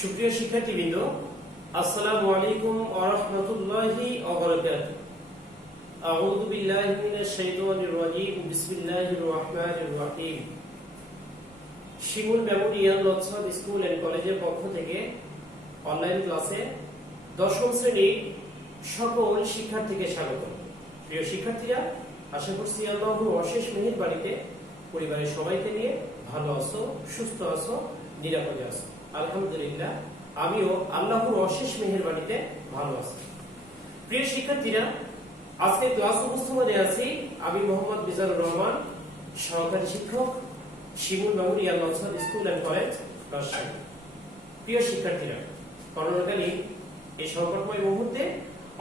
সুপ্রিয় শিক্ষার্থীবৃন্দ, আসসালামু আলাইকুম ওয়া রাহমাতুল্লাহি ওয়া বারাকাতুহু। আউযু বিল্লাহি মিনাশ শাইতানির রাজীম। বিসমিল্লাহির রহমানির রহিম। শিমুল মেমোরিয়াল নর্থসাউথ স্কুল এন্ড কলেজের পক্ষ থেকে অনলাইন ক্লাসে দশম শ্রেণীর সকল শিক্ষার্থীকে স্বাগত। প্রিয় শিক্ষার্থীরা, আশা করছি আল্লাহর অশেষ মেহেরবানিতে পরিবারের সবাইকে নিয়ে ভালো আছো, সুস্থ আছো, নিরাপদে আছো। আলহামদুলিল্লাহ, আমিও আল্লাহর অশেষ মেহেরবানিতে ভালো আছি। প্রিয় শিক্ষার্থীরা, আজকে ক্লাস উপস্থাপনে আছি আমি মোহাম্মদ মিজানুর রহমান, সহকারী শিক্ষক, Shimul memorial north south school and college, Rajshahi. প্রিয় শিক্ষার্থীরা, করোনাকালীন এই সংকটময় মুহূর্তে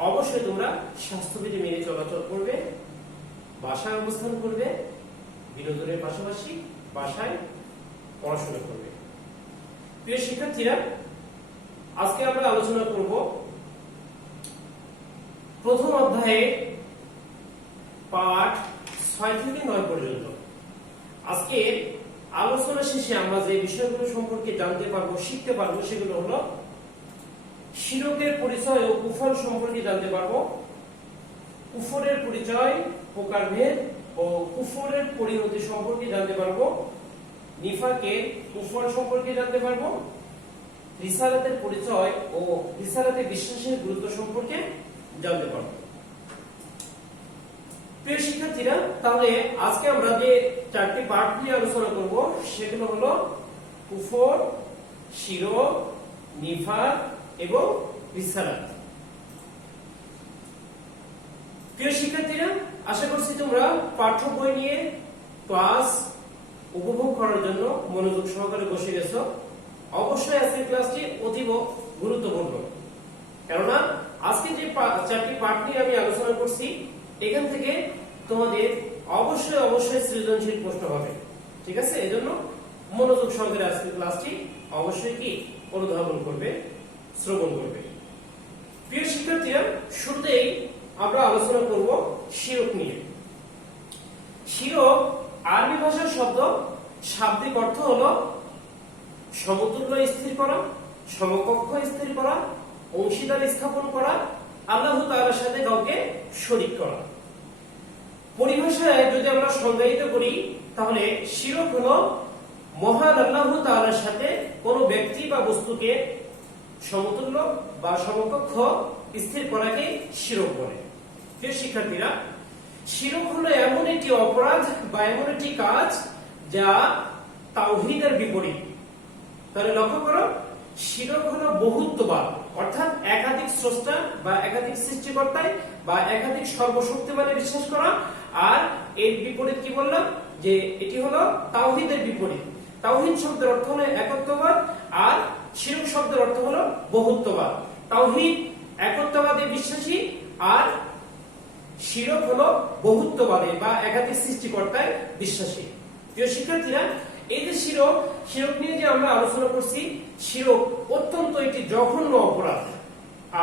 অবশ্যই তোমরা স্বাস্থ্যবিধি মেনে চলাচল করবে, বাসায় অবস্থান করবে, বিনোদনের পাশাপাশি বাসায় পড়াশোনা করবে। প্রিয় শিক্ষার্থীরা, আজকে আমরা আলোচনা করব প্রথম অধ্যায়ে পাঠ 6 থেকে 9 পর্যন্ত। আজকে আলোচনা শেষে আমরা যে বিষয়গুলো সম্পর্কে জানতে পারবো, শিখতে পারবো, সেগুলো হলো শিরকের পরিচয় ও কুফর সম্পর্কে জানতে পারবো, কুফরের পরিচয়, প্রকারভেদ ও কুফরের পরিণতি সম্পর্কে জানতে পারবো, নিফাকের কুফর সম্পর্কে জানতে পারবো, রিসালাতের পরিচয় ও রিসালাতে বিশ্বাসের গুরুত্ব সম্পর্কে জানতে পারবো। প্রিয় শিক্ষার্থীরা, তাহলে আজকে আমরা যে 4টি পাঠ নিয়ে আলোচনা করব সেগুলো হলো কুফর, শিরক, নিফাক এবং রিসালাত। প্রিয় শিক্ষার্থীরা, আশা করছি তোমরা পাঠ্য বই নিয়ে ক্লাস উপভোগ করার জন্য মনোযোগ সহকারে বসে গেছো। অবশ্যই আজকের ক্লাসটি অতীব গুরুত্বপূর্ণ, কেননা আজকে যে 4টি পাঠ নিয়ে আমি আলোচনা করছি এখান থেকে তোমাদের অবশ্যই সৃজনশীল প্রশ্ন হবে। ঠিক আছে, এজন্য মনোযোগ সহকারে আজকের ক্লাসটি অবশ্যই কি অনুধাবন করবে, শ্রবণ করবে। প্রিয় শিক্ষার্থীরা, শুরুতেই আমরা আলোচনা করব শিরক নিয়ে। শিরক আরবি ভাষার শব্দ, শাব্দিক অর্থ হলো সমতুল্য স্থির করা, সমকক্ষ স্থির করা, অংশীদার স্থাপন করা, আল্লাহ তাআলার সাথে কাউকে শরীক করা। পরিভাষায় যদি আমরা সংজ্ঞায়িত করি তাহলে শিরক হলো মহান আল্লাহ তাআলার সাথে কোনো ব্যক্তি বা বস্তুকে সমতুল্য বা সমকক্ষ স্থির করাকে শিরক বলে। প্রিয় শিক্ষার্থীরা, শিরক হলো এমন একটি অপরাধ বা এমন একটি কাজ যা তাওহীদের বিপরীত। তাহলে লক্ষ্য করো, শিরক হলো বহুত্ববাদ, অর্থাৎ একাধিক স্রষ্টা বা একাধিক সৃষ্টিকর্তায় বা একাধিক সর্বশক্তিমানে বিশ্বাস করা। আর এর বিপরীত কি বললাম, যে এটি হলো তাওহীদের বিপরীত। তাওহীদ শব্দের অর্থ হলো একত্ববাদ, আর শিরক শব্দের অর্থ হলো বহুত্ববাদ। তাওহীদ একত্ববাদে বিশ্বাসী, আর শিরক হলো বহুত্ববাদে বা একাধিক সৃষ্টিকর্তায় বিশ্বাসী। প্রিয় শিক্ষার্থীরা, এই যে শিরক নিয়ে যে আমরা আলোচনা করছি, শিরক অত্যন্ত একটি জঘন্য অপরাধ।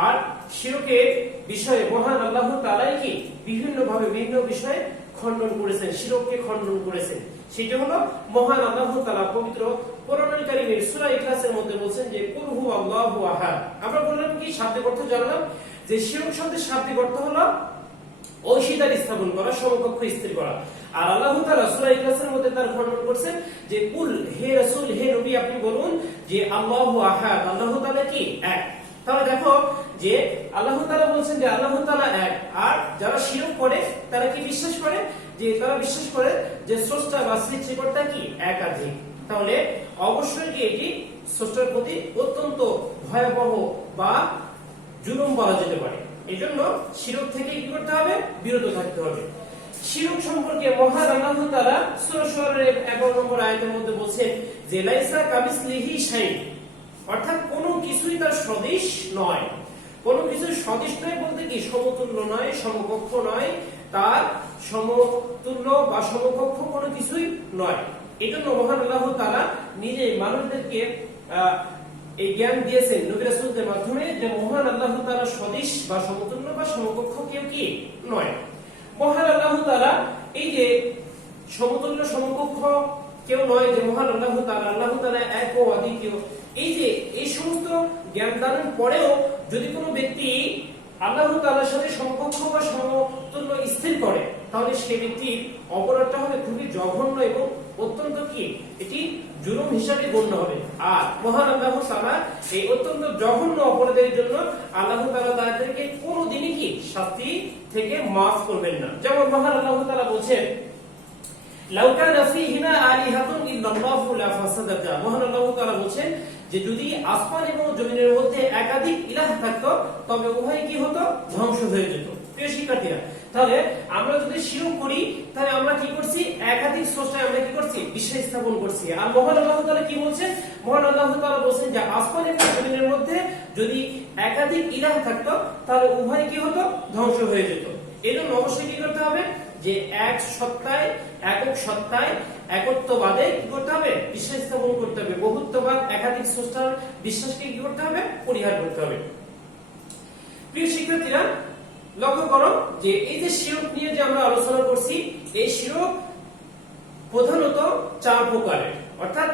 আর শিরকের বিষয়ে মহান আল্লাহ তাআলাই কি বিভিন্নভাবে বিভিন্ন বিষয়ে খণ্ডন করেছেন, শিরককে খণ্ডন করেছেন। সেটা হলো মহান আল্লাহ তাআলা পবিত্র কোরআনুল কারীমের সূরা ইখলাসের মধ্যে বলেন যে কুল হু আল্লাহু আহাদ। আমরা বললাম কি, শাব্দিক অর্থ জানলাম যে শিরক শব্দের শাব্দিক অর্থ হলো অংশীদার স্থাপন করা, সমকক্ষ স্থির করা। আর আল্লাহ তাআলা সূরা ইখলাসের মধ্যে তার খণ্ডন করেছেন যে কুল, হে রাসূল, হে নবী, আপনি বলুন যে আল্লাহু আহাদ, আল্লাহ তাআলা কি এক। তাহলে দেখো যে আল্লাহ তাআলা বলেন যে আল্লাহ তাআলা এক, আর যারা শিরক করে তারা কি বিশ্বাস করে, যে তারা বিশ্বাস করে যে স্রষ্টা বা সৃষ্টিকর্তা কি একাধিক। তাহলে অবশ্যই কি এটি স্রষ্টার প্রতি অত্যন্ত ভয়াবহ বা জুলুম বলা যেতে পারে। এজন্য শিরক থেকে কি করতে হবে, বিরত থাকতে হবে। শিরক সম্পর্কে মহান আল্লাহ তাআলা সূরা শুআরার 11 নম্বর আয়াতের মধ্যে বলেন যে লাইসা কামিসলিহি শাইউন, অর্থাৎ কোনো কিছুই তার সদৃশ নয়। কোনো কিছু সদৃশ নয় বলতে কি সমতুল্য নয়, সমকক্ষ নয়, তার সমতুল্য বা সমকক্ষ কোনো কিছুই নয়। এজন্য মহান আল্লাহ তাআলা নিজে মানুষদেরকে এই জ্ঞান দিয়েছেন নবী রাসূলদের মাধ্যমে যে মহান আল্লাহ তাআলা সদৃশ বা সমতুল্য বা সমকক্ষ কেউ কি নয়। মহান আল্লাহ তাআলা এই যে সমতুল্য, সমকক্ষ কেউ নয়, যে মহান আল্লাহ তাআলা এক ও অদ্বিতীয়। এই যে এই সমস্ত জ্ঞান দানের পরেও যদি কোনো ব্যক্তি আল্লাহ তাআলার সাথে সমকক্ষ বা সমতুল্য স্থির করে, তাহলে সে ব্যক্তির অপরাধটা হবে খুবই জঘন্য এবং অত্যন্ত কি এটি জুলুম হিসাবে গণ্য হবে। আর মহান আল্লাহ তাআলা এই অত্যন্ত জঘন্য অপরাধের জন্য আল্লাহ তাআলা তাদেরকে কোনোদিনই কি শাস্তি থেকে মাফ করবেন না। যেমন মহান আল্লাহ তাআলা বলেন, লাউ কানা ফীহিমা আলিহাতুন ইল্লাল্লাহু লাফাসাদাতা। মহান আল্লাহ তাআলা বলেন যে যদি আসমান এবং জমিনের মধ্যে একাধিক ইলাহ থাকতো তবে উভয় কি হতো, ধ্বংস হয়ে যেত। প্রিয় শিক্ষার্থীরা, তাহলে আমরা যদি শিরক করি তাহলে আমরা কি করছি, একাধিক স্রষ্টায় আমরা কি করছি, বিশ্বাস স্থাপন করছি। আর মহান আল্লাহ তাআলা কি বলছেন, মহান আল্লাহ তাআলা বলেন যে আসমান এবং জমিনের মধ্যে যদি একাধিক ইলাহ থাকতো তাহলে উভয় কি হতো, ধ্বংস হয়ে যেত। এজন্য অবশ্যই কি করতে হবে, যে এক সত্তায়, একক সত্তায়, একত্ববাদে কি করতে হবে, বিশ্বাস স্থাপন করতে হবে। বহুত্ববাদ, একাধিক স্রষ্টার বিশ্বাসকে কি করতে হবে, পরিহার করতে হবে। প্রিয় শিক্ষার্থীরা, লক্ষ্য করো যে এই যে শিরক নিয়ে যে আমরা আলোচনা করছি, এই শিরক প্রধানত চার প্রকারের, অর্থাৎ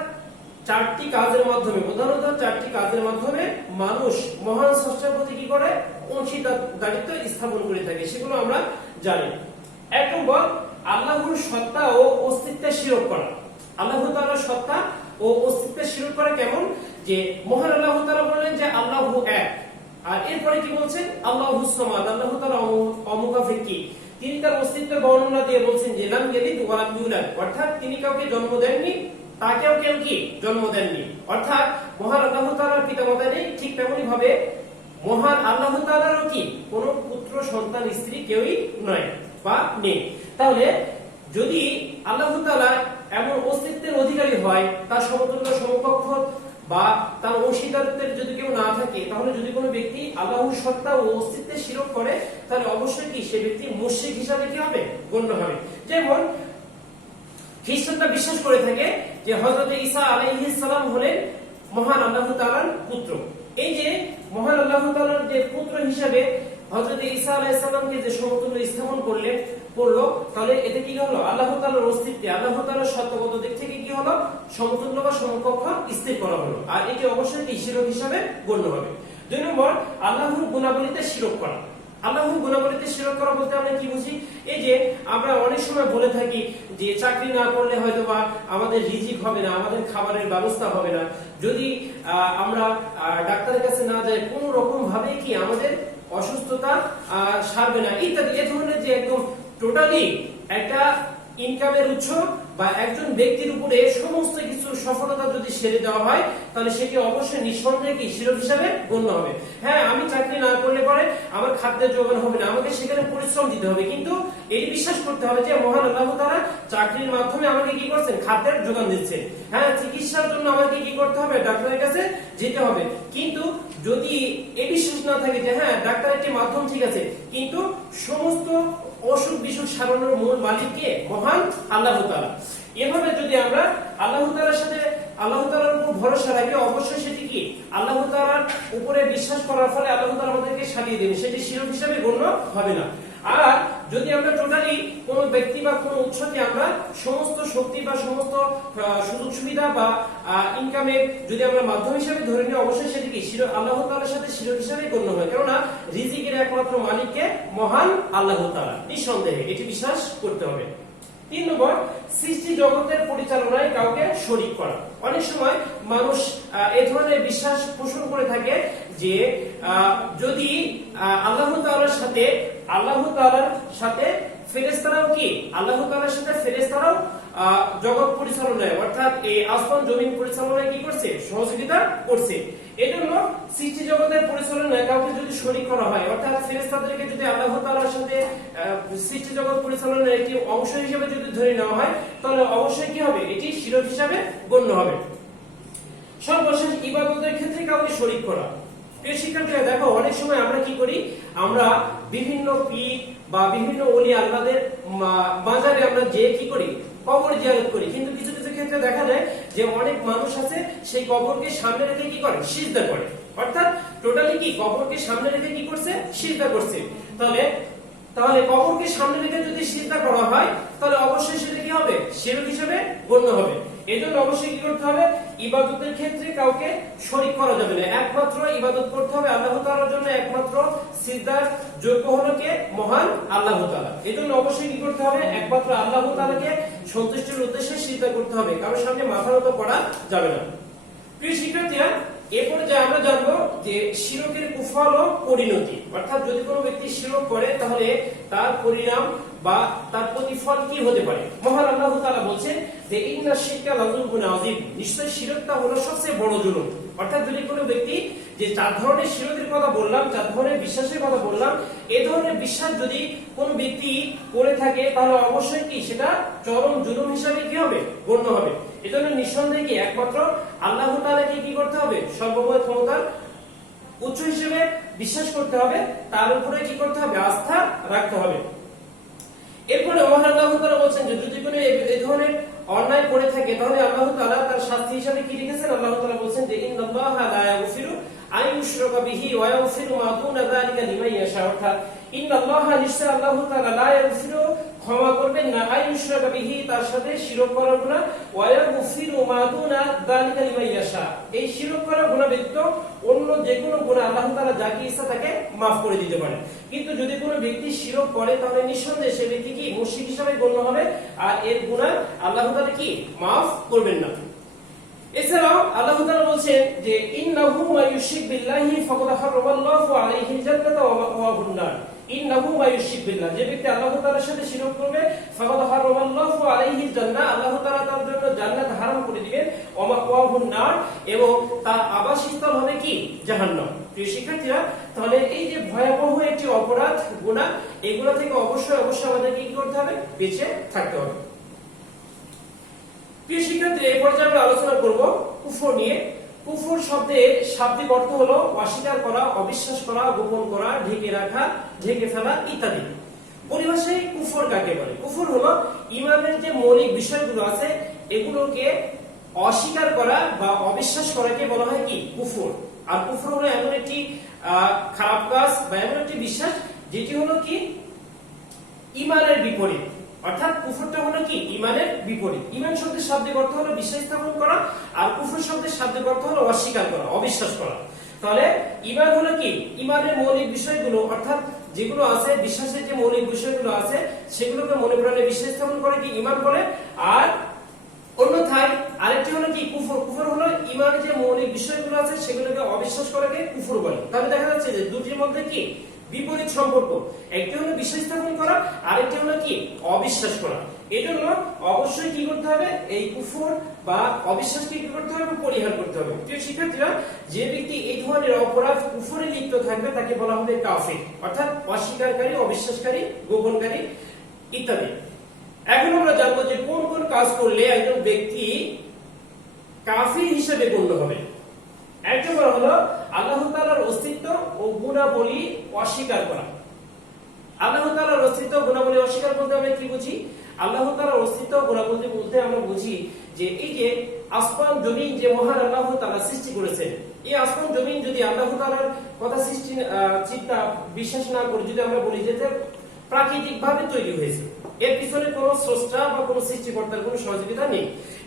চারটি কাজের মাধ্যমে, প্রধানত চারটি কাজের মাধ্যমে মানুষ মহান স্রষ্টার প্রতি কি করে, অংশীদারিত্ব স্থাপন করে থাকে। সেগুলো আমরা জানি। এক নম্বর, আল্লাহর সত্তা ও অস্তিত্বের শিরক করা। আল্লাহ তাআলার সত্তা ও অস্তিত্বের শিরক করা কেমন, যে মহান আল্লাহ তাআলা বললেন যে আল্লাহু এক, আর এরপরে কি বলছেন, আল্লাহুস সামাদ। আল্লাহ তাআলা অমুকাফির কি, তিনি তার অস্তিত্বের বর্ণনা দিয়ে বলছেন যে লাম ইয়ালিদ ওয়া লাম ইউলাদ, অর্থাৎ তিনি কাউকে জন্ম দেননি, তাকেও কেউ কি জন্ম দেননি। অর্থাৎ মহান আল্লাহ তাআলার পিতামাতা নেই, ঠিক তেমনি ভাবে মহান আল্লাহ তাআলারও কি কোনো পুত্র সন্তান স্ত্রী কেউই নয় বা নেই। তাহলে যদি আল্লাহ তাআলা এমন অস্তিত্বের অধিকারী হয়, তার সমতুল্য সমকক্ষ বা তার অংশীদারিত্বের যদি কেউ না থাকে, তাহলে যদি কোনো ব্যক্তি আল্লাহর সত্তা ও অস্তিত্বের শিরক করে তাহলে অবশ্যই কি সে ব্যক্তি মুশরিক হিসাবে কি হবে, গণ্য হবে। যেমন খ্রিস্টানরা বিশ্বাস করে থাকে যে হযরত ঈসা আলাইহিস সালাম হলেন মহান আল্লাহ তাআলার পুত্র। এই যে মহান আল্লাহ তাআলার যে পুত্র হিসাবে হযরত ঈসা আলাইহিস সালামকে যে সমতুল্য স্থাপন করলো, তাহলে এতে কি হলো, আল্লাহ তাআলার অস্তিত্বে, আল্লাহ তাআলার সত্যগত দিক থেকে কি হলো, সমতুল্য বা সমকক্ষ স্থির করা হলো। আর এটি অবশ্যই কি শিরক হিসাবে গণ্য হবে। দুই নম্বর, আল্লাহর গুণাবলীতে শিরক করা। আল্লাহর গুণাবলীতে শিরক করা বলতে আমরা কি বুঝি, এই যে আমরা অনেক সময় বলে থাকি যে চাকরি না করলে হয়তো বা আমাদের রিজিক হবে না, আমাদের খাবারের ব্যবস্থা হবে না, যদি আমরা ডাক্তারের কাছে না যাই কোন রকম ভাবে কি আমাদের অসুস্থতা সারবে না, ইত্যাদি। এ ধরনের যে একদম টোটালি একটা ইনকামের উৎস বা একজন ব্যক্তির উপরে সমস্ত কিছু সফলতা যদি সেরে দেওয়া হয়, তাহলে সেটি অবশ্যই নিঃসন্দেহে কি শিরক হিসাবে গণ্য হবে। হ্যাঁ, আমি চাকরি না করলে পরে আমার খাদ্যের যোগান হবে না, আমাকে সেখানে পরিশ্রম দিতে হবে, কিন্তু এই বিশ্বাস করতে হবে যে মহান আল্লাহ তাআলা চাকরির মাধ্যমে আমাকে কি করছেন, খাদ্যের যোগান দিচ্ছেন। হ্যাঁ, চিকিৎসার জন্য আমাকে কি করতে হবে, ডাক্তারের কাছে যেতে হবে। কিন্তু যদি এই বিশ্বাস না থাকে যে হ্যাঁ ডাক্তার একটি মাধ্যম, ঠিক আছে, কিন্তু সমস্ত অসুখ বিসুখ সারানোর মূল মালিক কে, মহান আল্লাহ তাআলা। এভাবে যদি আমরা আল্লাহ তাআলার সাথে আল্লাহ তাআলার উপর ভরসা রাখি, অবশ্যই সেটি কি আল্লাহ তাআলার উপরে বিশ্বাস করার ফলে আল্লাহ তাআলা আমাদেরকে সারিয়ে দেবেন, সেটি শিরক হিসাবে গণ্য হবে না। আর যদি আমরা টোটালি কোনো ব্যক্তি বা কোনো উৎসকে আমরা সমস্ত শক্তি বা সমস্ত সুযোগ সুবিধা বা ইনকামের যদি আমরা মাধ্যম হিসাবে ধরে নিই, অবশ্যই সেটি কি আল্লাহ তাআলার সাথে শিরক হিসাবে গণ্য হয়। কেননা রিজিকের একমাত্র মালিককে মহান আল্লাহ তাআলা, নিঃসন্দেহে এটি বিশ্বাস করতে হবে। 3 নম্বর, সৃষ্টি জগতের পরিচালনায় কাউকে শরীক করা। অনেক সময় মানুষ এই ধরনের বিশ্বাস পোষণ করে থাকে যে যদি আল্লাহ তাআলার সাথে ফেরেশতারাও কি, আল্লাহ তাআলার সাথে ফেরেশতারাও জগৎ পরিচালনায়, অর্থাৎ এই আসমান জমিন পরিচালনায় কি করছে, সহযোগিতা করছে। এজন্য সৃষ্টি জগতের পরিচালনায় কাউকে যদি শরীক করা হয়, অর্থাৎ ফেরেশতাদেরকে যদি আল্লাহ তাআলার সাথে সৃষ্টি জগৎ পরিচালনার একটি অংশ হিসেবে যদি ধরে নেওয়া হয়, তাহলে অবশ্যই কি হবে, এটি শিরক হিসাবে গণ্য হবে। সর্বশেষ, ইবাদতের ক্ষেত্রে কাউকে শরীক করা। প্রিয় শিক্ষার্থীরা, দেখো অনেক সময় আমরা কি করি, আমরা বিভিন্ন পীর বা বিভিন্ন ওলি আল্লাহদের মাজারে আমরা যে কি করি, কবর জিয়ারত করি। কিন্তু কিছু কিছু ক্ষেত্রে দেখা যায় যে অনেক মানুষ আছে সেই কবরকে সামনে রেখে কি করে, সিজদা করে, অর্থাৎ টোটালি কি কবরকে সামনে রেখে কি করছে, সিজদা করছে। তাহলে কবরকে সামনে রেখে যদি সিজদা করা হয়, তাহলে অবশ্যই সেটা কি হবে, শিরক হিসেবে গণ্য হবে। এজন্য অবশ্যই কি করতে হবে, ইবাদতের ক্ষেত্রে কাউকে শরীক করা যাবে না, একমাত্র ইবাদত করতে হবে আল্লাহ তাআলার জন্য, একমাত্র সিজদার যোগ্য হলো কে, মহান আল্লাহ তাআলা। এজন্য অবশ্যই কি করতে হবে, একমাত্র আল্লাহ তাআলাকে সন্তুষ্টির উদ্দেশ্যে সিজদা করতে হবে, কারোর সামনে মাথা নত করা যাবে না। প্রিয় শিক্ষার্থীরা, এরপরে যে আমরা জানবো যে শিরকের কুফল ও পরিণতি, অর্থাৎ যদি কোনো ব্যক্তি শিরক করে তাহলে তার পরিণাম বা তার প্রতিফল কি হতে পারে। মহান আল্লাহ তাআলা বলছেন যে ইন্না শিরকা লাযুলমুন আযীম, নিশ্চয়ই শিরকটা হলো সবচেয়ে বড় জুলুম। অর্থাৎ যদি কোনো ব্যক্তি, যে চার ধরনের শিরকের কথা বললাম, চার ধরনের বিশ্বাসের কথা বললাম, এই ধরনের বিশ্বাস যদি কোনো ব্যক্তি করে থাকে তাহলে অবশ্যই কি সেটা চরম জুলুম হিসাবে কি হবে, গণ্য হবে। এজন্য নিঃসন্দেহে কি একমাত্র আল্লাহ তাআলাকে কি করতে হবে, সর্বময় ক্ষমতার উৎস হিসেবে বিশ্বাস করতে হবে, তার উপরে কি করতে হবে, আস্থা রাখতে হবে। এরপরে মহান আল্লাহ তাআলা বলেন যে যদি কোনো এই ধরনের অন্যায় করে থাকে তাহলে আল্লাহ তাআলা তার শাস্তি হিসেবে কি লিখেছেন, আল্লাহ তাআলা বলেন যে ইন্নাল্লাহা লা ইয়াগফিরু আন ইউশরাকা বিহি ওয়া ইয়াগফিরু মা দুনা যালিকা লিমান ইয়াশা, অর্থাৎ ইন্নাল্লাহা, নিশ্চয় আল্লাহ তাআলা, লা ইয়াগফিরু, ক্ষমা করবেন না, আন ইউশরাকা বিহি, তার সাথে শিরক করার গুনাহ, ওয়া ইয়াগফিরু মা দুনা যালিকা লিমান ইয়াশা, এই শিরক করার গুনাহ ব্যতীত অন্য যে কোনো গুনাহ আল্লাহ তাআলা যাকে ইচ্ছা তাকে maaf করে দিতে পারেন। কিন্তু যদি কোনো ব্যক্তি শিরক করে তাহলে নিঃসন্দেহে সে ব্যক্তি কি মুশরিক হিসেবে গণ্য হবে, আর এর গুনাহ আল্লাহ তাআলা কি maaf করবেন না। এছাড়াও আল্লাহ তাআলা বলেন যে ইন্নাহু মা ইউশরিক বিল্লাহি ফাকাদ হারামাল্লাহু আলাইহিল জান্নাতা ওয়া মাওয়াহুন নার, ইন্নাহু মা ইউশরিক বিল্লাহ, যে ব্যক্তি আল্লাহ তাআলার সাথে শিরক করবে, ফাকাদ হারামাল্লাহু আলাইহিল জান্নাহ, আল্লাহ তাআলা তার জন্য জান্নাত হারাম করে দিবেন, ওয়া মাওয়াহুন নার, এবং তার আবাসস্থল হবে কি, জাহান্নাম। প্রিয় শিক্ষার্থীরা, তাহলে এই যে ভয়াবহ একটি অপরাধ, গুনাহ, এগুলো থেকে অবশ্যই আমাদেরকে কি করতে হবে, বেঁচে থাকতে হবে। প্রিয় শিক্ষার্থী, এই পর্যায়ে আমরা আলোচনা করব কুফর নিয়ে। কুফর শব্দের শাব্দিক অর্থ হলো অস্বীকার করা, অবিশ্বাস করা, গোপন করা, ঢেকে রাখা, ঢেকে ফেলা ইত্যাদি। পরিভাষায় কুফর কাকে বলে? কুফর হলো ঈমানের যে মৌলিক বিষয়গুলো আছে এগুলোকে অস্বীকার করা বা অবিশ্বাস করাকে বলা হয় কি, কুফর। আর কুফর হলো এমন একটি খারাপ কাজ বা এমন একটি বিশ্বাস যেটি হলো কি ঈমানের বিপরীত, অর্থাৎ কুফরটা হলো কি ঈমানের বিপরীত। ঈমান শব্দের শাব্দিক অর্থ হলো বিশ্বাস স্থাপন করা, আর কুফর শব্দের শাব্দিক অর্থ হলো অস্বীকার করা, অবিশ্বাস করা। তাহলে ঈমান হলো কি ঈমানের মৌলিক বিষয়গুলো, অর্থাৎ যেগুলো আছে বিশ্বাসের যে মৌলিক বিষয়গুলো আছে সেগুলোকে মনে প্রাণে বিশ্বাস স্থাপন করে কি ঈমান বলে। আর অন্যথায় আরেকটি হলো কি কুফর। কুফর হলো ঈমানের যে মৌলিক বিষয়গুলো আছে সেগুলোকে অবিশ্বাস করাকে কুফর বলে। তাহলে দেখা যাচ্ছে যে দুটির মধ্যে কি বিপরীত সম্পর্ক, একটি হলো বিশ্বাস স্থাপন করা, আরেকটি হলো কি অবিশ্বাস করা। এজন্য অবশ্যই কি করতে হবে, এই কুফর বা অবিশ্বাসকে কি করতে হবে, পরিহার করতে হবে। প্রিয় শিক্ষার্থীরা, যে ব্যক্তি এই ধরনের অপরাধ কুফরে লিপ্ত থাকবে তাকে বলা হবে কাফির, অর্থাৎ অস্বীকারী, অবিশ্বাসকারী, গোপনকারী ইত্যাদি। এখন আমরা জানবো যে কোন কোন কাজ করলে একজন ব্যক্তি কাফির হিসেবে গণ্য হবে। এক নম্বর হলো আল্লাহ তাআলার অস্তিত্ব ও গুণাবলী অস্বীকার করা। আল্লাহ তাআলার অস্তিত্ব ও গুণাবলী অস্বীকার বলতে আমরা কি বুঝি? আল্লাহ তাআলার অস্তিত্ব ও গুণাবলী বলতে আমরা বুঝি যে এই যে আসমান জমিন যে মহান আল্লাহ তাআলা সৃষ্টি করেছেন, এই আসমান জমিন যদি আল্লাহ তাআলার কথা সৃষ্টি চিন্তা বিশ্বাস না করি, যদি আমরা বলি যে প্রাকৃতিক ভাবে তৈরি হয়েছে, এর পিছনে কোনো স্রষ্টা বা কোনো সৃষ্টিকর্তার কোনো সহযোগিতা নেই,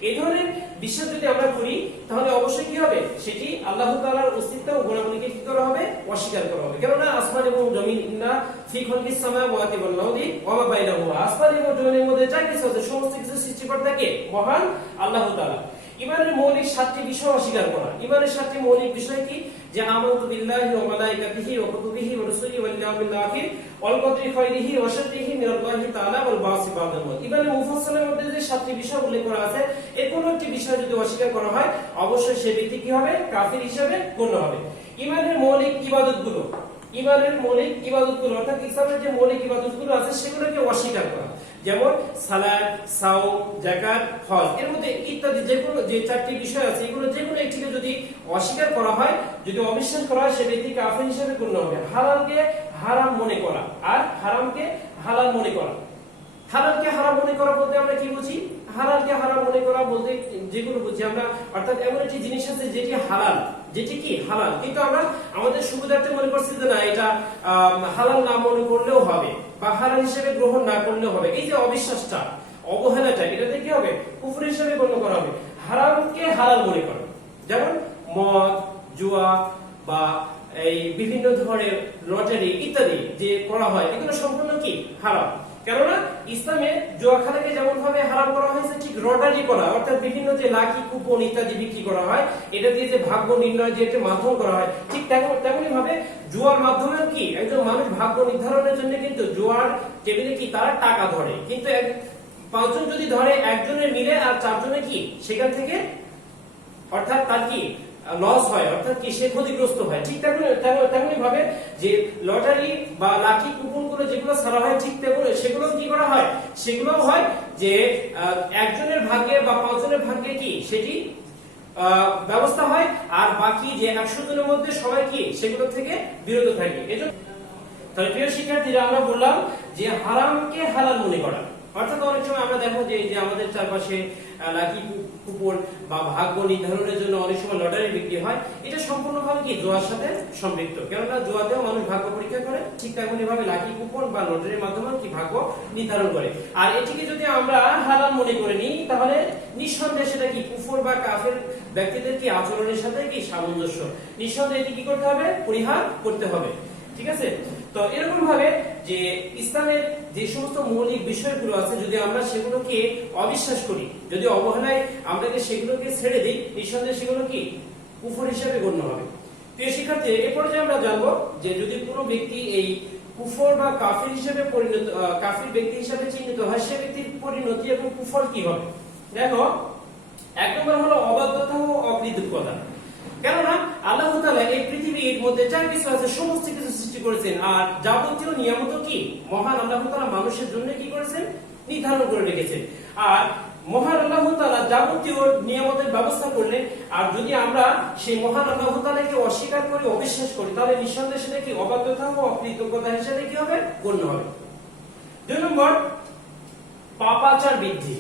এই ধরনের বিশ্বাস যদি আমরা করি তাহলে অবশ্যই কি হবে, সেটি আল্লাহ তাআলার অস্তিত্ব ও গুণাবলীকে কি করা হবে, অস্বীকার করা হবে। কেননা আসমান এবং জমিন ইন্না ফি খালকিস সামাওয়াতি ওয়াল আরদি ওয়া মা বাইনাহুমা, আসমান এবং জমিনের মধ্যে যা কিছু আছে সমস্ত কিছু সৃষ্টিকর্তা কে, মহান আল্লাহ তাআলা। ঈমানের মৌলিক 7টি বিষয় অস্বীকার করা। ঈমানের 7টি মৌলিক বিষয় কি? যে আমানতু বিল্লাহি ওয়া মালাইকাতিহি ওয়া কুতুবিহি ওয়া রুসুলিহি ওয়াল ইয়াউমিল আখির ওয়াল কদরি খাইরিহি ওয়া শাররিহি মিনাল্লাহি তাআলা ওয়াল বাসি বাদাল মউত। ঈমানের মুফাসসালের মধ্যে যে 7টি বিষয় উল্লেখ করা আছে এর কোন একটি বিষয় যদি অস্বীকার করা হয় অবশ্যই সে ব্যক্তি কি হবে, কাফির হিসেবে গণ্য হবে। ঈমানের মৌলিক ইবাদতগুলো, ঈমানের মৌলিক ইবাদতগুলো অর্থাৎ ইসলামের যে মৌলিক ইবাদতগুলো আছে সেগুলোকে অস্বীকার করা, যেমন সালাত, সাওম, যাকাত, হজ, এর মধ্যে ইত্যাদি যেগুলো যে 4টি বিষয় আছে এগুলো যেগুলো একটিকে যদি অস্বীকার করা হয়, যদি অবিশ্বাস করা হয়, সে ব্যক্তি কাফির হিসেবে গণ্য হবে। হালালকে হারাম মনে করা আর হারামকে হালাল মনে করা। হালালকে হারাম মনে করা বলতে আমরা কি বুঝি? হালালকে হারাম মনে করা বলতে যেগুলো বুঝি আমরা, অর্থাৎ এমন একটি জিনিস আছে যেটি হালাল, যেটি কি হালাল, কিন্তু আমরা আমাদের সুবিধার্থে মনে করছি যে না এটা হালাল না মনে করলেও হবে বা হালাল হিসেবে গ্রহণ না করলেও হবে। এই যে অবিশ্বাসটা, অবহেলাটা, এটাতে কি হবে, কুফর হিসেবে গণ্য করা হবে। হারামকে হালাল মনে করে, যেমন মদ, জুয়া বা এই বিভিন্ন ধরনের লটারি ইত্যাদি যে করা হয়, এগুলো সম্পূর্ণ কি হারাম। কেননা ইসলামে জুয়া খেলাকে যেমন ভাবে হারাম করা হয়েছে, ঠিক লটারি করা অর্থাৎ বিভিন্ন যে লাকি কুপন ইত্যাদি বিক্রি করা হয়, এটা দিয়ে যে ভাগ্য নির্ণয় যে একটা মাধ্যম করা হয়, ঠিক তেমনি ভাবে জুয়ার মাধ্যমে কি একজন মানুষ ভাগ্য নির্ধারণের জন্য কিন্তু জুয়ার টেবিলে কি তারা টাকা ধরে, কিন্তু 5 জন যদি ধরে, একজনের মিলে আর 4 জনে কি সেখান থেকে অর্থাৎ তার কি লস হয়, অর্থাৎ কি সে ক্ষতিগ্রস্ত হয়। ঠিক তেমনি ভাবে যে লটারি বা লাকি কুপন গুলো যেগুলো ছাড়া হয়, ঠিক তেমনি সেগুলো কি করা হয়, সেগুলো হয় যে একজনের ভাগ্যে বা 5 জনের ভাগ্যে কি সেটি ব্যবস্থা হয়, আর বাকি যে 100 জনের মধ্যে সবাই কি সেগুলো থেকে বিরত থাকে। এজন্য তাহলে প্রিয় শিক্ষার্থীরা, আমরা বললাম যে হারামকে হালাল মনে করা, অর্থাৎ অনেক সময় আমরা দেখো যে আমাদের চারপাশে লাকি কুপন বা ভাগ্য নির্ধারণের জন্য অনেক সময় লটারি বিক্রি হয়, এটা সম্পূর্ণভাবে কি জুয়ার সাথে সম্পৃক্ত। কেননা জুয়াতেও মানুষ ভাগ্য পরীক্ষা করে, ঠিক তেমনি ভাবে লাকি কুপন বা লটারির মাধ্যমে কি ভাগ্য নির্ধারণ করে। আর এটিকে যদি আমরা হালাল মনে করে নিই, তাহলে নিঃসন্দেহে সেটা কি কুফর বা কাফের ব্যক্তিদের কি আচরণের সাথে কি সামঞ্জস্য, নিঃসন্দেহে এটি কি করতে হবে, পরিহার করতে হবে। ঠিক আছে, তো এরকম ভাবে যে ইসলামের যে সমস্ত মৌলিক বিষয়গুলো আছে, যদি আমরা সেগুলোকে অবিশ্বাস করি, যদি অবহেলায় আমরা সেগুলোকে ছেড়ে দিই, নিঃসন্দেহে সেগুলো কি কুফর হিসেবে গণ্য হবে। প্রিয় শিক্ষার্থী, এরপরে যে আমরা জানবো যে যদি কোনো ব্যক্তি এই কুফর বা কাফির হিসেবে পরিণত, কাফির ব্যক্তি হিসেবে চিহ্নিত হয়, সে ব্যক্তির পরিণতি এবং কুফর কি হবে। দেখো, 1 নম্বর হলো অবাধ্যতা ও অকৃতজ্ঞতা। কেননা আল্লাহ তাআলা এই পৃথিবীর মধ্যে যা কিছু আছে সমস্ত কিছু সৃষ্টি করেছেন, আর যাবতীয় নিয়ামত কি মহান আল্লাহ তাআলা মানুষের জন্য কি করেছেন, নির্ধারণ করে রেখেছেন। আর মহান আল্লাহ তাআলা যাবতীয় নিয়ামতের ব্যবস্থা করলেন, আর যদি আমরা সেই মহান আল্লাহ তাআলাকে অস্বীকার করি, অবিশ্বাস করি, তাহলে নিঃসন্দেহে সেটা কি অবাধ্যতা ও অকৃতজ্ঞতা হিসেবে কি হবে, গণ্য হবে। 2 নম্বর, পাপাচার বৃদ্ধি।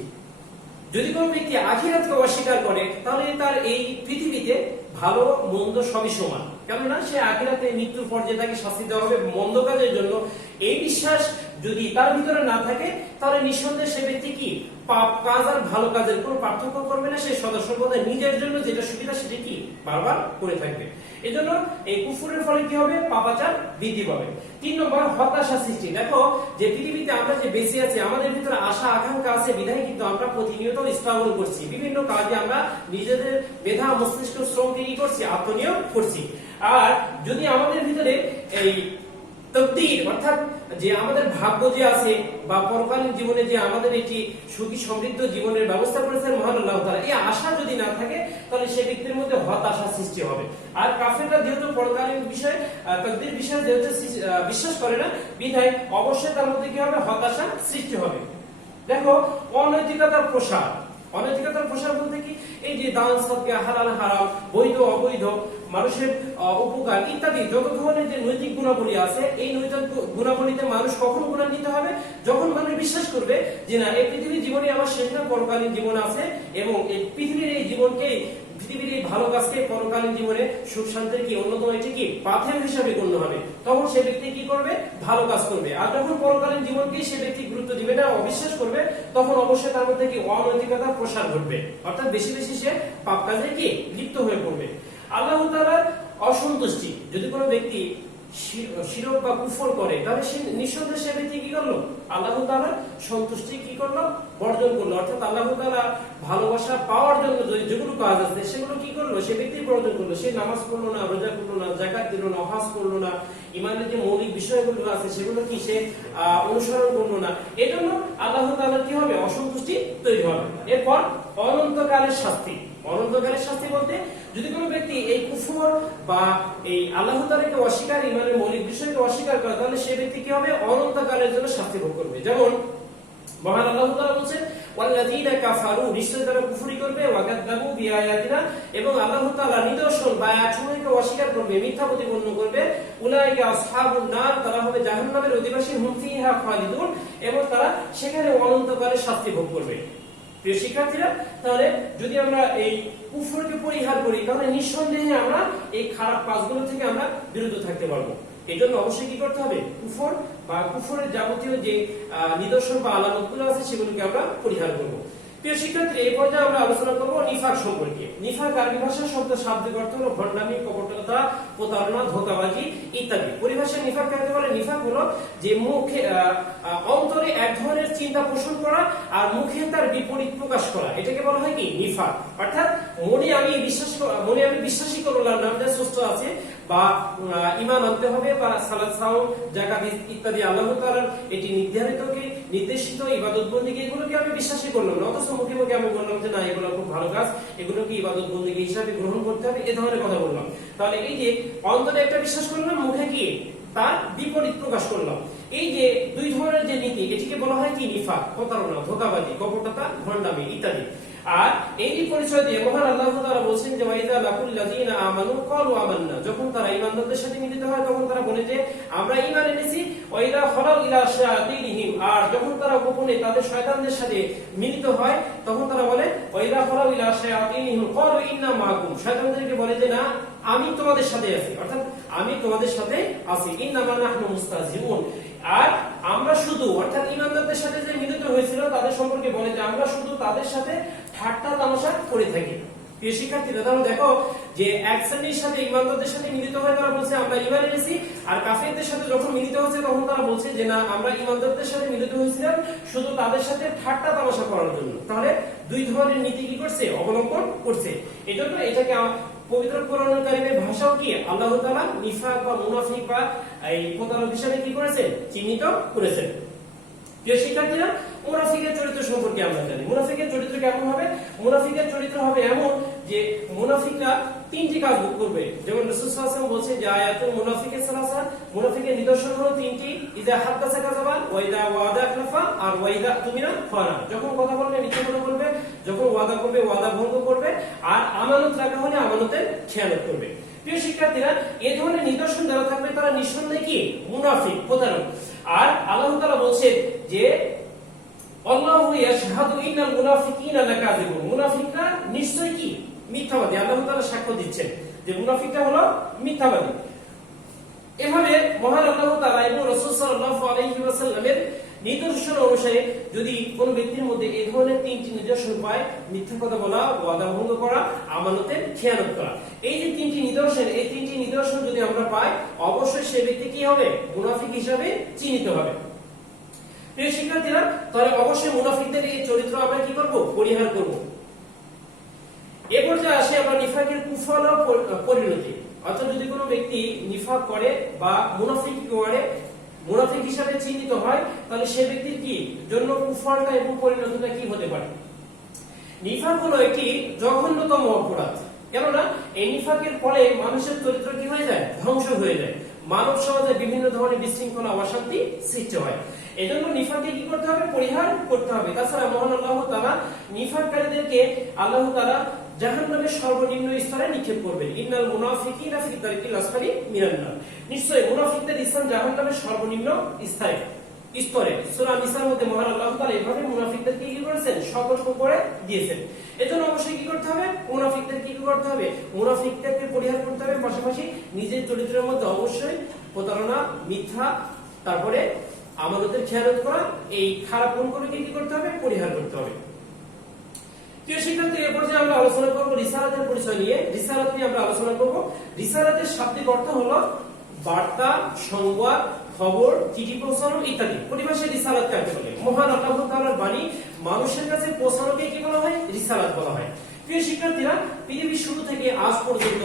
যদি কোনো ব্যক্তি আখিরাতকে অস্বীকার করে, তাহলে তার এই পৃথিবীতে ভালো মন্দ সবই সমান, কেননা সে আখিরাতে মৃত্যুর পর যে তাকে শাস্তি দেওয়া হবে মন্দ কাজের জন্য, এই বিশ্বাস যদি তার ভিতরে না থাকে, তাহলে নিঃসন্দেহে সে ব্যক্তি কি পাপ কাজ আর ভালো কাজের কোনো পার্থক্য করবে না, সে সর্বদা নিজের জন্য যেটা সুবিধা সেটা কি বারবার করে থাকবে। এজন্য এই কুফরের ফলে কি হবে, পাপাচার বৃদ্ধি পাবে। 3 নম্বর, হতাশা সৃষ্টি। দেখো, যে পৃথিবীতে আমরা যে বেঁচে আছি, আমাদের ভিতরে আশা আকাঙ্ক্ষা আছে বিধায় কিন্তু আমরা প্রতিনিয়ত স্ট্রাগল করছি, বিভিন্ন কাজে আমরা নিজেদের মেধা মস্তিষ্ক শ্রমকে কি করছি, আত্মনিয়োগ করছি। আর যদি আমাদের ভিতরে এই তকদীর অর্থাৎ যে আমাদের ভাগ্য যে আছে বা পরকালীন জীবনে যে আমাদের এটি সুখী সমৃদ্ধ জীবনের ব্যবস্থা করেছেন মহান আল্লাহ তাআলা, এই আশা যদি না থাকে, তাহলে সে ব্যক্তির মধ্যে হতাশা সৃষ্টি হবে। আর কাফেররা যেহেতু পরকালীন বিষয় তকদীর বিষয়ে যেহেতু বিশ্বাস করে না, বিধায় অবশ্যই তার মধ্যে কি হবে, হতাশা সৃষ্টি হবে। দেখো, অনৈতিকতার প্রসার। অনৈতিকতার প্রসার বলতে কি, এই যে দান সদকা, হালাল হারাম, বৈধ অবৈধ, মানুষের উপকার ইত্যাদি যত ধরনের যে নৈতিক গুণাবলী আছে, এই নৈতিক গুণাবলীতে মানুষ কখন গুণান্বিত হবে, যখন মানুষ বিশ্বাস করবে যে না, এই পৃথিবীর জীবনে আমার শেষ না, পরকালীন জীবন আছে, এবং এই পৃথিবীর এই জীবনকে, পৃথিবীর এই ভালো কাজকে পরকালীন জীবনে সুখ শান্তির কি অন্যতম এটি কি পাথেয় হিসাবে গণ্য হবে, তখন সে ব্যক্তি কি করবে, ভালো কাজ করবে। আর যখন পরকালীন জীবনকে সে ব্যক্তি গুরুত্ব দিবে না, অবিশ্বাস করবে, তখন অবশ্যই তার মধ্যে কি অনৈতিকতার প্রসার ঘটবে, অর্থাৎ বেশি বেশি সে পাপ কাজে কি লিপ্ত হয়ে পড়বে। আল্লাহ তাআলার অসন্তুষ্টি। যদি কোনো ব্যক্তি শিরক বা কুফর করে, তাহলে সে নিঃসন্দেহে সে ব্যক্তি কি করলো, আল্লাহ তাআলার সন্তুষ্টি কি করলো, বর্জন করলো, অর্থাৎ আল্লাহ তাআলা ভালোবাসা পাওয়ার জন্য যেগুলো কাজ আছে সেগুলো কি করলো, সে ব্যক্তি বর্জন করলো। সে নামাজ পড়লো না, রোজা করলো না, যাকাত দিল না, হজ করলো না, ইমানের যে মৌলিক বিষয়গুলো আছে সেগুলো কি সে অনুসরণ করলো না। এজন্য আল্লাহ তাআলার কি হবে, অসন্তুষ্টি তৈরি হবে। এরপর অনন্তকালের শাস্তি। অনন্তকালের শাস্তি বলতে, যদি কোনো ব্যক্তি এই কুফর বা এই আল্লাহ তাআলাকে অস্বীকার, ইমানের মৌলিক বিষয়কে অস্বীকার করে, তাহলে সে ব্যক্তি কি হবে, অনন্তকালের জন্য শাস্তি ভোগ করবে। যেমন মহান আল্লাহ তাআলা বলেন, ওয়াল্লাযীনা কাফারু, নিশ্চয় তারা কুফরি করবে, ওয়াকাযযাবু বিআয়াতিনা, এবং আল্লাহ তাআলা নিদর্শন বা আয়াতসমূহকে অস্বীকার করবে, মিথ্যা প্রতিপন্ন করবে, উলাইকা আসহাবুন নার, তারা হবে জাহান্নামের অধিবাসী, হুম ফিহা খালিদুন, এবং তারা সেখানে অনন্তকালের শাস্তি ভোগ করবে। প্রিয় শিক্ষার্থীরা, তাহলে যদি আমরা এই কুফরকে পরিহার করি, তাহলে নিঃসন্দেহে আমরা এই খারাপ কাজগুলো থেকে আমরা বিরত থাকতে পারবো। এই জন্য অবশ্যই কি করতে হবে, কুফর বা কুফরের যাবতীয় যে নিদর্শন বা আলামতগুলো আছে সেগুলোকে আমরা পরিহার করব। প্রিয় শিক্ষার্থী, এই পর্যায়ে আমরা আলোচনা করব নিফাক সম্পর্কে। নিফাক আরবি ভাষার শব্দ শাব্দিক অর্থ হলো ভণ্ডামি, কপটতা, প্রতারণা, ধোঁকাবাজি ইত্যাদি। পরিভাষায় নিফাক কাকে বলে? নিফাক হলো যে মুখে অন্তরে এক ধরনের চিন্তা পোষণ করা আর মুখে তার বিপরীত প্রকাশ করা, এটাকে বলা হয় কি? নিফাক। অর্থাৎ মনে আমি বিশ্বাসী করলাম নামটা সুস্থ আছে বা ঈমান আনতে হবে বা সালাত সাওম যাকাত ইত্যাদি আল্লাহ তাআলার এটি নির্দেশিত ইবাদত বন্দেগী, এগুলোকে আমি বিশ্বাসই করলাম না, অথচ মুখে মুখে আমি বললাম যে না এগুলো খুব ভালো কাজ, এগুলোকে ইবাদত বন্দেগী হিসাবে গ্রহণ করতে হবে, এ ধরনের কথা বললাম। তাহলে এই যে অন্তরে একটা বিশ্বাস করলাম, মুখে কি তার বিপরীত প্রকাশ করলাম, এই যে দুই ধরনের যে নীতি, এটিকে বলা হয় কি? নিফাক, প্রতারণা, ধোঁকাবাজি, কপটতা, ভণ্ডামি ইত্যাদি। আর এই পরিচয় দিয়ে মহান আল্লাহ তাআলা বলেন যে ওয়াইদা লাকুল লাযিনা আমানু ক্বালু আমান্না, যখন তারা ঈমানদারদের সাথে মিলিত হয় তখন তারা বলে যে আমরা ঈমান এনেছি। ওয়াইদা খালাউ ইলা শায়াতিনহিম, আর যখন তারা গোপনে তাদের শয়তানদের সাথে মিলিত হয় তখন তারা বলে ওয়াইদা খালাউ ইলা শায়াতিনহিম ক্বালু ইন্না মাআকুম, শয়তানদেরকে বলে যে না আমি তোমাদের সাথে আছি, অর্থাৎ আমি তোমাদের সাথে আছি। ইন্নামা নাহনু মুস্তাহজিউন, আর আমরা শুধু, অর্থাৎ ঈমানদারদের সাথে যে মিলিত হয়েছিল তাদের সম্পর্কে বলে যে আমরা শুধু তাদের সাথে ঠাট্টা তামাশা করে থাকি। প্রিয় শিক্ষার্থীরা, তাহলে দেখো যে এক শ্রেণীর সাথে ঈমানদারদের সাথে মিলিত হয়ে তারা বলছে আমরা ঈমান এনেছি, আর কাফেরদের সাথে যখন মিলিত হচ্ছে তখন তারা বলছে যে না আমরা ঈমানদারদের সাথে মিলিত হয়েছিলাম শুধু তাদের সাথে ঠাট্টা তামাশা করার জন্য। তাহলে দুই ধরনের নীতি কি করছে? অবলম্বন করছে। এজন্য এটাকে পবিত্র কোরআনুল কারীমের ভাষাও কি আল্লাহ তাআলা নিফাক বা মুনাফিক বা এই প্রতারক হিসেবে কি করেছেন? চিহ্নিত করেছেন। প্রিয় শিক্ষার্থীরা, মুনাফিকের চরিত্র সম্পর্কে আমরা জানি। মুনাফিকের চরিত্র কেমন হবে? মুনাফিকের চরিত্র হবে এমন যে মুনাফিকরা তিনটি কাজ করবে, যেমন রাসূল সাল্লাল্লাহু আলাইহি ওয়াসাল্লাম বলছে যে আয়াতুল মুনাফিকের সালাসা, মুনাফিকের নিদর্শন হলো তিনটি, ইযা হাদাসা কাযাবা, ওয়া ইযা ওয়াদা আখলাফা, আর ওয়া ইযা তুমিনা খানা, যখন কথা বলবে মিথ্যা কথা বলবে, যখন ওয়াদা করবে ওয়াদা ভঙ্গ করবে, আর আমানত রাখা হলে আমানতের খেয়ানত করবে। প্রিয় শিক্ষার্থীরা, এই ধরনের নিদর্শন যারা থাকবে তারা নিঃসন্দেহে কি? মুনাফিক, প্রতারক। আর আল্লাহ তাআলা বলছেন যে আল্লাহু ইয়াশহাদু ইন্নাল মুনাফিকিনা লাকাযিবুন, মুনাফিকরা নিশ্চয়ই কি? মিথ্যাবাদী। আল্লাহ তাআলা সাক্ষ্য দিচ্ছেন যে মুনাফিকটা হলো মিথ্যাবাদী। এভাবে মহান আল্লাহ তাআলা এবং রাসূল সাল্লাল্লাহু আলাইহি ওয়াসাল্লামের নিদর্শন অনুসারে যদি কোন ব্যক্তির মধ্যে এই ধরনের তিনটি নিদর্শন পায়, মিথ্যা কথা বলা, ওয়াদা ভঙ্গ করা, আমানতের খেয়ানত করা, এই যে তিনটি নিদর্শন, এই তিনটি নিদর্শন যদি আমরা পাই অবশ্যই সে ব্যক্তি কি হবে? মুনাফিক হিসাবে চিহ্নিত হবে। প্রিয় শিক্ষার্থীরা, তাহলে অবশ্যই মুনাফিকদের এই চরিত্র আমরা কি করব? পরিহার করব। এ পর্যায়ে আসে আমরা নিফাকের কুফল ও পরিণতি। অর্থাৎ যদি কোনো ব্যক্তি নিফাক করে বা মুনাফিক করে, মুনাফিক হিসাবে চিহ্নিত হয়, তাহলে সে ব্যক্তির কি জন্য কুফরটা এবং পরিণতিটা কি হতে পারে? নিফাক হলো একটি জঘন্যতম অপরাধ। কেননা এই নিফাকের ফলে মানুষের চরিত্র কি হয়ে যায়? ধ্বংস হয়ে যায়। মানব সমাজে বিভিন্ন ধরনের বিশৃঙ্খলা, অশান্তি সৃষ্টি হয়। এজন্য নিফাককে কি করতে হবে? পরিহার করতে হবে। তাছাড়া মহান আল্লাহ তাআলা নিফাককারীদেরকে আল্লাহ তাআলা জাহান্নামের সর্বনিম্ন স্তরে নিক্ষেপ করবেন। ইন্নাল মুনাফিকিনা ফি দারকিল আসফালি মিনান নার, নিশ্চয়ই মুনাফিকদের স্থান জাহান্নামের সর্বনিম্ন স্তরে। সূরা নিসার মধ্যে মহান আল্লাহ তাআলা এভাবে মুনাফিকদেরকে কি করেছেন? সতর্ক করে দিয়েছেন। এজন্য অবশ্যই কি করতে হবে? মুনাফিকদেরকে কি করতে হবে? মুনাফিকদেরকে পরিহার করতে হবে। পাশাপাশি নিজের চরিত্রের মধ্যে অবশ্যই প্রতারণা, মিথ্যা, তারপরে আমানতের খেয়ানত করা, এই খারাপ গুণগুলোকে কি করতে হবে? পরিহার করতে হবে। প্রিয় শিক্ষার্থী, এ পর্যায়ে আমরা আলোচনা করব রিসালাতের পরিচয় নিয়ে। রিসালাত নিয়ে আমরা আলোচনা করব। রিসালাতের শাব্দিক অর্থ হলো বার্তা, সংবাদ, খবর, চিঠি পৌঁছানো ইত্যাদি। পরিভাষায় রিসালাত কাকে বলে? মহান আল্লাহ তাআলার বাণী মানুষের কাছে পৌঁছানোকে কি বলা হয়? রিসালাত বলা হয়। প্রিয় শিক্ষার্থীরা, পৃথিবীর শুরু থেকে আজ পর্যন্ত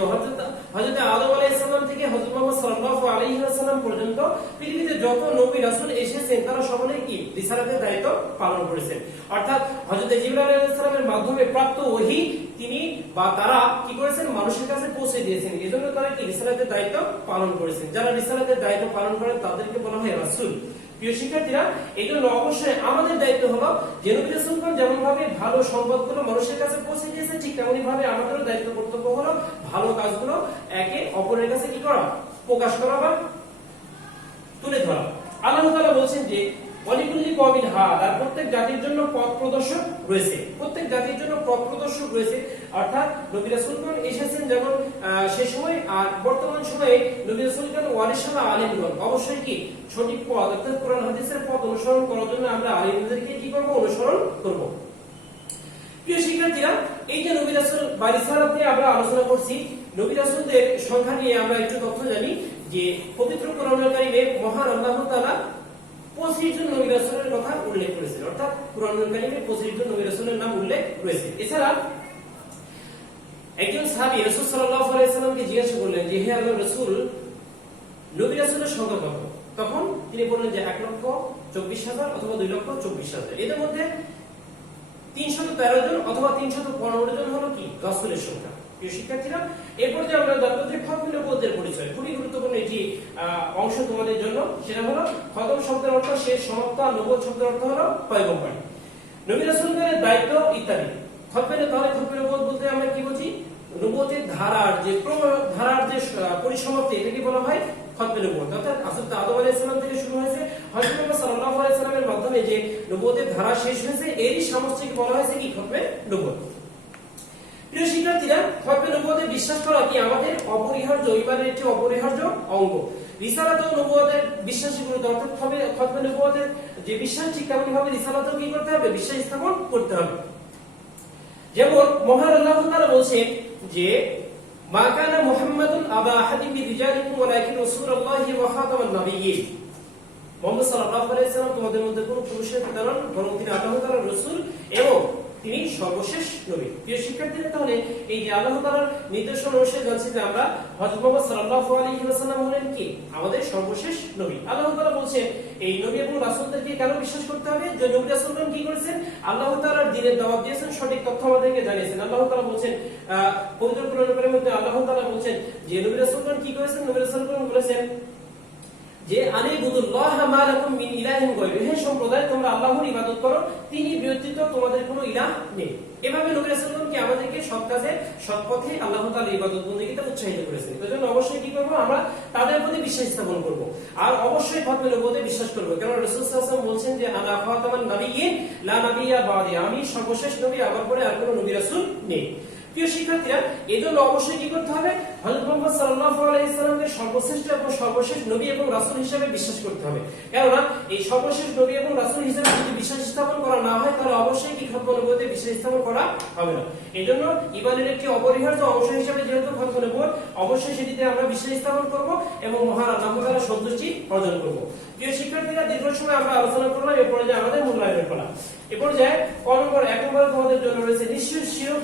হযরত আদম আলাইহিস সালাম থেকে হযরত মুহাম্মদ সাল্লাল্লাহু আলাইহি ওয়াসাল্লাম পর্যন্ত পৃথিবীতে যত নবী রাসূল এসেছেন তারা সকলেই কি রিসালাতের দায়িত্ব পালন করেছেন। অর্থাৎ হযরত জিবরাইল আলাইহিস সালামের মাধ্যমে প্রাপ্ত ওহী তিনি বা তারা কি করেছেন? মানুষের কাছে পৌঁছে দিয়েছেন। এজন্য তারা কি রিসালাতের দায়িত্ব পালন করেছেন। যারা রিসালাতের দায়িত্ব পালন করেন তাদেরকে বলা হয় রাসূল। প্রিয় শিক্ষার্থীরা, এই জন্য অবশ্যই আমাদের দায়িত্ব হলো যে নবী রাসূলগণ যেমন ভাবে ভালো সংবাদগুলো মানুষের কাছে পৌঁছে দিয়েছে, ঠিক তেমনি ভাবে আমাদেরও দায়িত্ব কর্তব্য হলো ভালো কাজগুলো একে অপরের কাছে কি করা? প্রকাশ করা বা তুলে ধরা। আল্লাহ তাআলা বলেন যে ওয়ালিকুল্লি কওমিন হাদ, আর প্রত্যেক জাতির জন্য পথ প্রদর্শক রয়েছে। প্রত্যেক জাতির জন্য পথ প্রদর্শক রয়েছে। অর্থাৎ নবী রাসূলগণ এসেছেন যেমন সে সময়, আর বর্তমান সময়ে নবী রাসূলগণ ওয়ারিসালা আলেমগণ অবশ্যই কি সঠিক পথ, অর্থাৎ কোরআন হাদিসের পথ অনুসরণ করার জন্য আমরা আলেমদেরকে কি করব? অনুসরণ করব। প্রিয় শিক্ষার্থীরা, এই যে নবী রাসূল বা রিসালাত নিয়ে আমরা আলোচনা করছি, নবী রাসূলদের সংখ্যা নিয়ে আমরা একটু তথ্য জানি যে পবিত্র কোরআনুল কারীমে মহান আল্লাহ তাআলা 25 জন নবী রাসূলের কথা উল্লেখ করেছেন, অর্থাৎ কোরআনুল কারীমে 25 জন নবী রাসূলের নাম উল্লেখ রয়েছে। এছাড়া একজন সাহাবী রাসূল সাল্লাল্লাহু আলাইহি সাল্লামকে জিজ্ঞাসা করলেন যে হে আল্লাহর রাসূল, নবী রাসূলের সংখ্যা কত? তখন তিনি বললেন যে 1,24,000 অথবা 2,24,000। এদের মধ্যে 313 জন অথবা 315 জন হলো কি রাসূলের সংখ্যা। প্রিয় শিক্ষার্থীরা, এরপর যে আমরা জানবো যে খতম নবুয়তের পরিচয়, খুবই গুরুত্বপূর্ণ একটি অংশ তোমাদের জন্য। সেটা হলো খতম শব্দের অর্থ শেষ, সমাপ্ত, আর নবুয়ত শব্দের অর্থ হলো পয়গম্বর, নবী রাসূলদের দায়িত্ব ইত্যাদি। তাহলে খতম নবুয়ত বলতে আমরা কি বুঝি? নবুয়তের ধারার যে পরিসমাপ্তি, এটাকে বলা হয় খতম নবুয়ত। অর্থাৎ হযরত আদম আলাইহিস সালাম থেকে শুরু হয়েছে, হযরত মুহাম্মদ সাল্লাল্লাহু আলাইহি সাল্লামের মাধ্যমে যে নবুয়তের ধারা শেষ হয়েছে, এরই সামষ্টিক বলা হয়েছে কি খতম নবুয়ত। প্রিয় শিক্ষার্থীরা, খতম নবুয়তে বিশ্বাস করা কি আমাদের অপরিহার্য, ইমানের একটি অপরিহার্য অঙ্গ। রিসালাত ও নবুয়তের বিশ্বাসী করতে, অর্থাৎ খতম নবুয়তের যে বিশ্বাস, ঠিক তেমনি ভাবে রিসালাতও কি করতে হবে? বিশ্বাস স্থাপন করতে হবে। যেমন মহান আল্লাহ তাআলা বলেন যে মা কানা মুহাম্মাদুন আবা আহাদিন মিন রিজালিকুম ওয়ালাকিন রাসূলুল্লাহি ওয়া খাতামান নাবিয়্যিন। মুহাম্মদ সাল্লাল্লাহু আলাইহি সাল্লাম তোমাদের মধ্যে কোনো পুরুষের পিতা নন, বরং তিনি আল্লাহ তাআলার রাসূল এবং তিনি সর্বশেষ নবী। প্রিয় শিক্ষার্থীরা, তাহলে এই যে আল্লাহ তাআলার নির্দেশনা অনুসারে জানছি যে আমরা হযরত মুহাম্মদ সাল্লাল্লাহু আলাইহি ওয়াসাল্লাম হলেন কি আমাদের সর্বশেষ নবী। আল্লাহ তাআলা বলেন এই নবী এবং রাসূলদেরকে কেন বিশ্বাস করতে হবে? যে নবী রাসূলগণ কি করেছেন? আল্লাহ তাআলার দ্বীনের দাওয়াত দিয়েছেন, সঠিক তথ্য আমাদেরকে জানিয়েছেন। আল্লাহ তাআলা বলেন পবিত্র কোরআনের মধ্যে আল্লাহ তাআলা বলেন যে নবী রাসূলগণ কি করেছেন? নবী রাসূলগণ বলেছেন যে আনিবুদুল্লাহ মা লাকুম মিন ইলাহিন গায়রু, হে সম্প্রদায় তোমরা আল্লাহর ইবাদত করো, তিনি ব্যতীত তোমাদের কোনো ইলাহ নেই। এভাবে নবী রাসূলগণ কি আমাদেরকে সৎ কাজে, সৎ পথে আল্লাহ তাআলার ইবাদত বন্দেগীতে উৎসাহিত করেছেন। এজন্য অবশ্যই কি করব? আমরা তাদের প্রতি বিশ্বাস স্থাপন করব, আর অবশ্যই খতম নবুয়তে বিশ্বাস করব। কারণ রাসূল সাল্লাল্লাহু আলাইহি ওয়াসাল্লাম বলেন যে আনা খাতামান নাবিয়্যিন লা নাবিয়্যা বাদি, আমি সর্বশেষ নবী, আমার পরে আর কোনো নবী রাসূল নেই। প্রিয় শিক্ষার্থীরা, এজন্য অবশ্যই কি করতে হবে? হযরত মুহাম্মদ সাল্লাল্লাহু আলাইহি সাল্লামকে সর্বশ্রেষ্ঠ এবং সর্বশেষ নবী এবং রাসূল হিসেবে বিশ্বাস করতে হবে। কেননা এই সর্বশেষ নবী এবং রাসূল হিসেবে যদি বিশ্বাস স্থাপন করা না হয়, তাহলে অবশ্যই কি খতম নবুয়তে বিশ্বাস স্থাপন করা হবে না। এজন্য ঈমানের একটি অপরিহার্য অংশ হিসেবে যেহেতু খতম নবুয়ত, অবশ্যই সেটিতে আমরা বিশ্বাস স্থাপন করব এবং মহান আল্লাহ তাআলার সন্তুষ্টি অর্জন করব। প্রিয় শিক্ষার্থীরা, দীর্ঘ সময় আমরা আলোচনা করলাম, এরপরে যে আমাদের মূল্যায়নের পালা। এরপর যায় ক নম্বর, 1 নম্বরে তোমাদের জন্য রয়েছে নিশ্চয় শিরক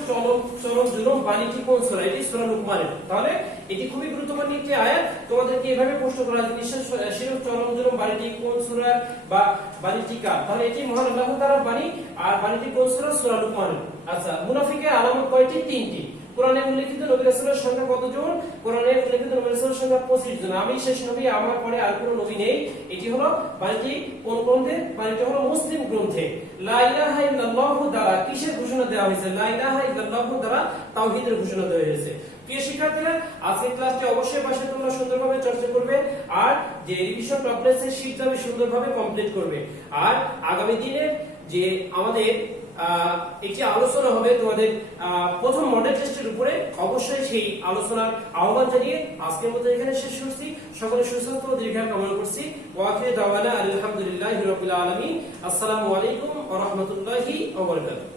চরম জুলুম বাণীটি কোন সূরা? এটি সূরা লুকমানের। তাহলে এটি খুবই গুরুত্বপূর্ণ একটি আয়াত, তোমাদেরকে এভাবে প্রশ্ন করা হয় নিশ্চয় শিরক চরম জুলুম বাণীটি কোন সূরা বা বাণীটি কার? তাহলে এটি মহান আল্লাহ তাআলার বাণী, আর বাণীটি কোন সূরা? সূরা লুকমানের। আচ্ছা, মুনাফিকের আলামত কয়টি? 3টি। কোরআনে উল্লেখিত নবী রাসূলের সংখ্যা কতজন? কোরআনে উল্লেখিত নবী রাসূলের সংখ্যা 25 জন। আমি শেষ নবী, আমার পরে আর কোনো নবী নেই। এটি হলো বাণীটি কোন গ্রন্থে? বাণীটি হলো মুসলিম গ্রন্থে। লা ইলাহা ইল্লাল্লাহু দ্বারা কিসের ঘোষণা দেওয়া হয়েছে? লা ইলাহা ইল্লাল্লাহু দ্বারা তাওহীদের ঘোষণা দেওয়া হয়েছে। প্রিয় শিক্ষার্থীরা, আজকের ক্লাসটি অবশ্যই পাশে তোমরা সুন্দরভাবে চর্চা করবে, আর যে রিভিশন টপলেসের শীট যাবে সুন্দরভাবে কমপ্লিট করবে। আর আগামী দিনে যে আমাদের একটি আলোচনা হবে তোমাদের প্রথম মডেল টেস্টের উপরে, অবশ্যই সেই আলোচনার আহ্বান জানিয়ে আজকের মতো এখানে শেষ করছি। সকলে সুস্বাস্থ্য ও দীর্ঘায়ু কামনা করছি। ওয়া আখিরু দাওয়ানা আলহামদুলিল্লাহি রাব্বিল আলামিন। আসসালামু আলাইকুম ওয়া রাহমাতুল্লাহি ওয়া বারাকাতুহু।